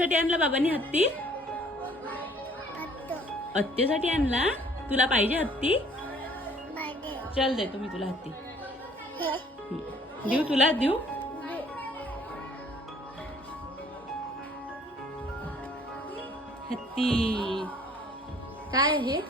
साठी आणला बाबांनी हत्ती? हत्तीसाठी आणला? तुला पाहिजे हत्ती? चल देतो मी तुला हत्ती. देऊ तुला देऊ? हत्ती काय हे?